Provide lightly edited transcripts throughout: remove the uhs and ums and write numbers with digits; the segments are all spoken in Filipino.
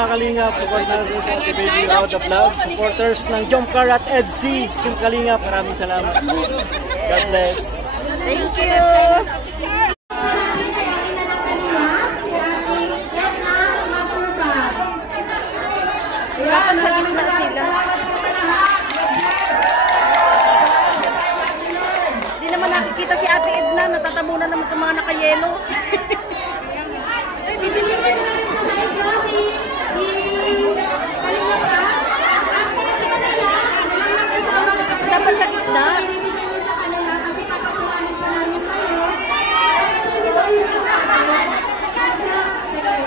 mga kalingap, support natin sa ating baby out of vlog. Supporters ng Jomcar at EDC, Team Kalingap, maraming salamat. God bless. Thank you. Dapat sa gitna sila. Hindi naman nakikita si Ate Edna, natatabunan naman ng mga nakayelo. Dapat sa gitna.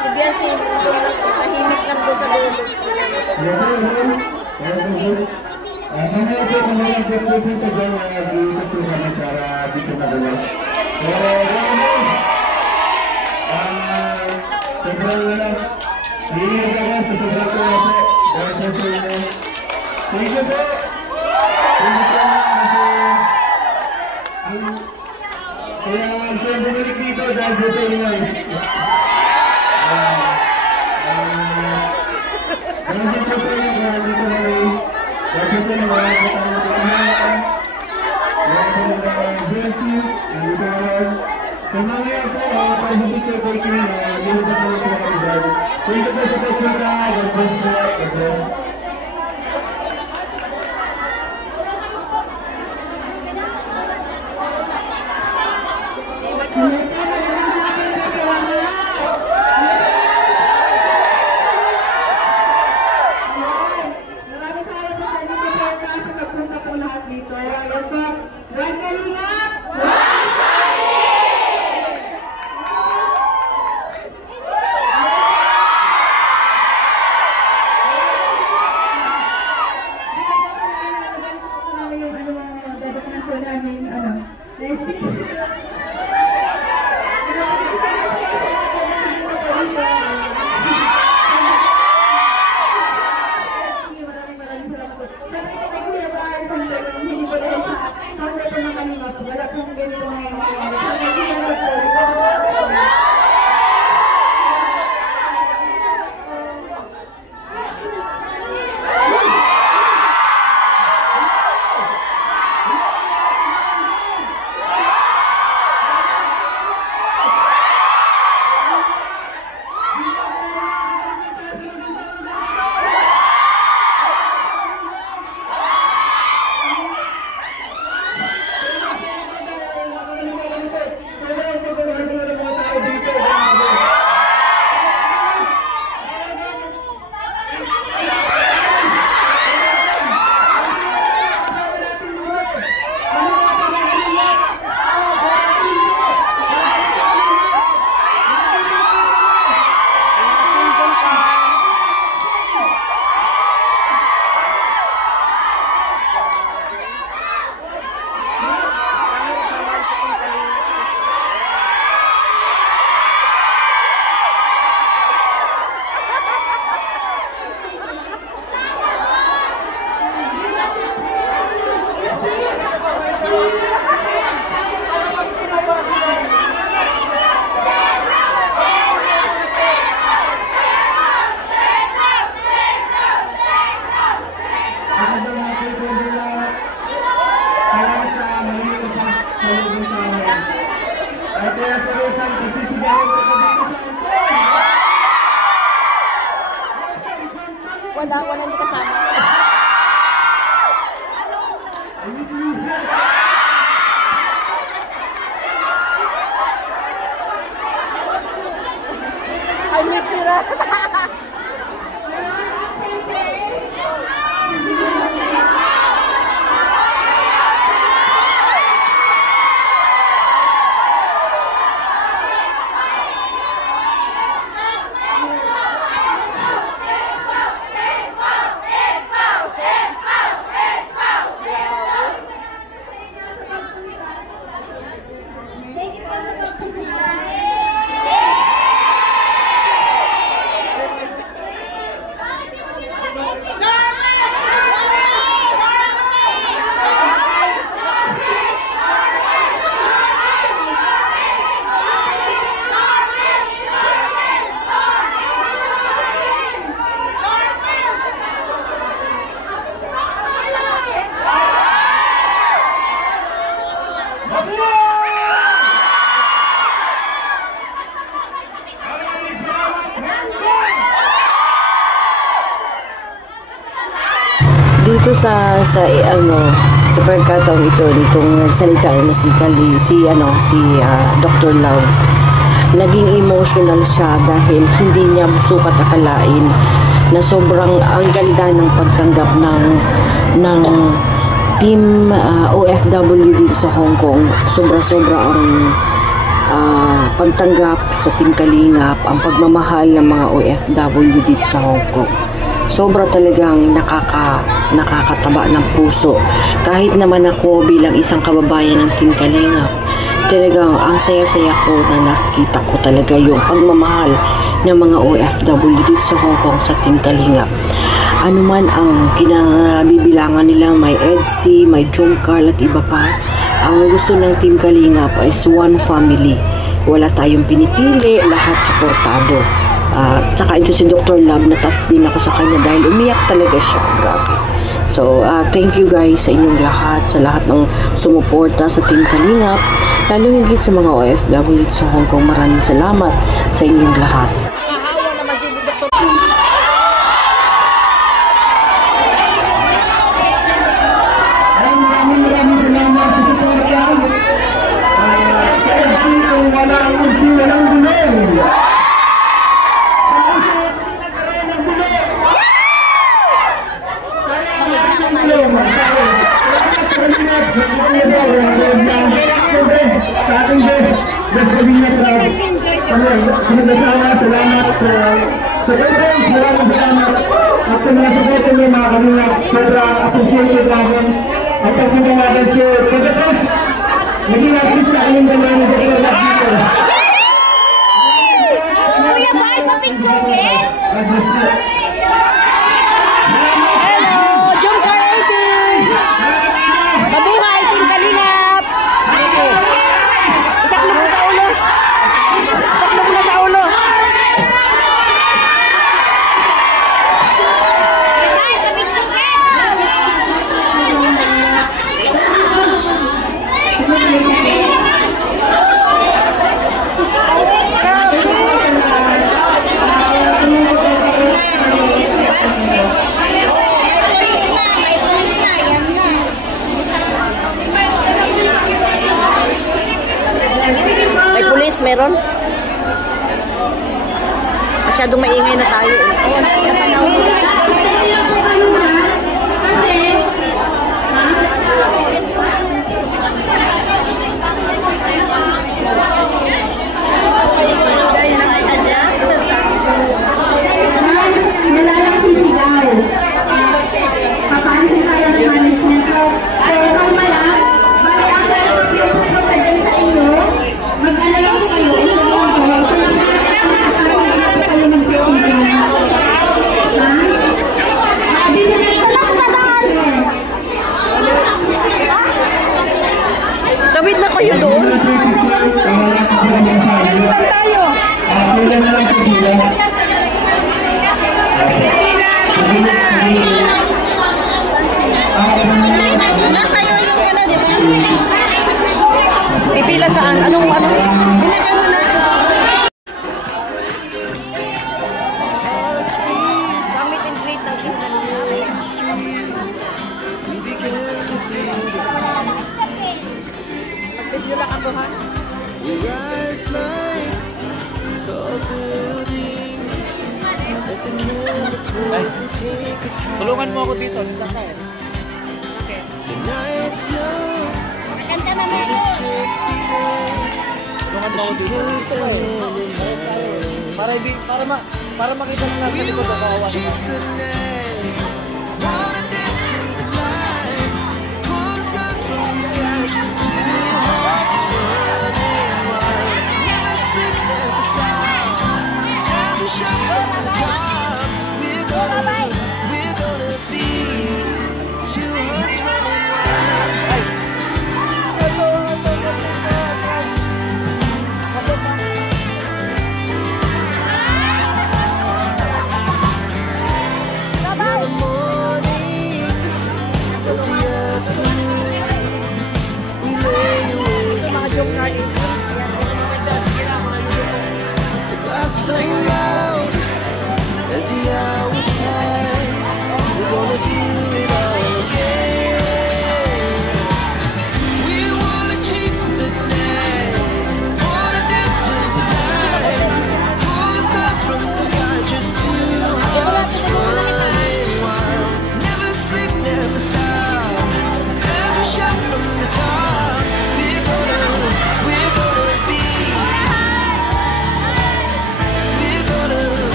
Si Biasi, tahimik lang doon sa dulo. Dito sa sa pagkataon ito nitong salita na si Dr. Love, naging emotional siya dahil hindi niya sukat akalain na sobrang ang ganda ng pagtanggap ng team OFW dito sa Hong Kong. Sobra-sobra ang pagtanggap sa Team Kalingap, ang pagmamahal ng mga OFW dito sa Hong Kong. Sobra talagang nakakataba ng puso. Kahit naman ako bilang isang kababayan ng Team Kalingap, talagang ang saya-saya ko na nakikita ko talaga yung pagmamahal ng mga OFW dito sa Hong Kong sa Team Kalingap. Ano man ang kinabibilangan nila, may EDSI, may Jomcar at iba pa, ang gusto ng Team Kalingap is one family. Wala tayong pinipili, lahat suportado. Tsaka ito si Dr. Love, na-touch din ako sa kanya dahil umiyak talaga siya. Grabe. So, thank you guys sa inyong lahat, sa lahat ng sumuporta sa Team Kalingap, lalo higit sa mga OFW sa Hong Kong. Maraming salamat sa inyong lahat. At sa mga supporter niyo mga Kalingap, sobrang appreciated namin. At pagpunta natin si Pagkatapos, naging artista kaming dalawa ni Dr. Love dito. Kuya Bay, pa-picture eh! Hello! Jomcar 18! Mabuhay, Team Kalingap! Isaklog mo sa ulo! Isaklog mo sa ulo! Meron? Masyadong maingay na tayo. Tawid na kayo doon. Tayo. Nasa'yo yung ano, di ba? Pipila saan? Anong ano? Pinag-ano na? Gamit and great ng video lang ako ha. Tulungan mo ako dito. Okay. Nakanta na meron. Tulungan mo ako dito. Para makita mo nga sa likod ako. Kawawa naman.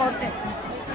supported.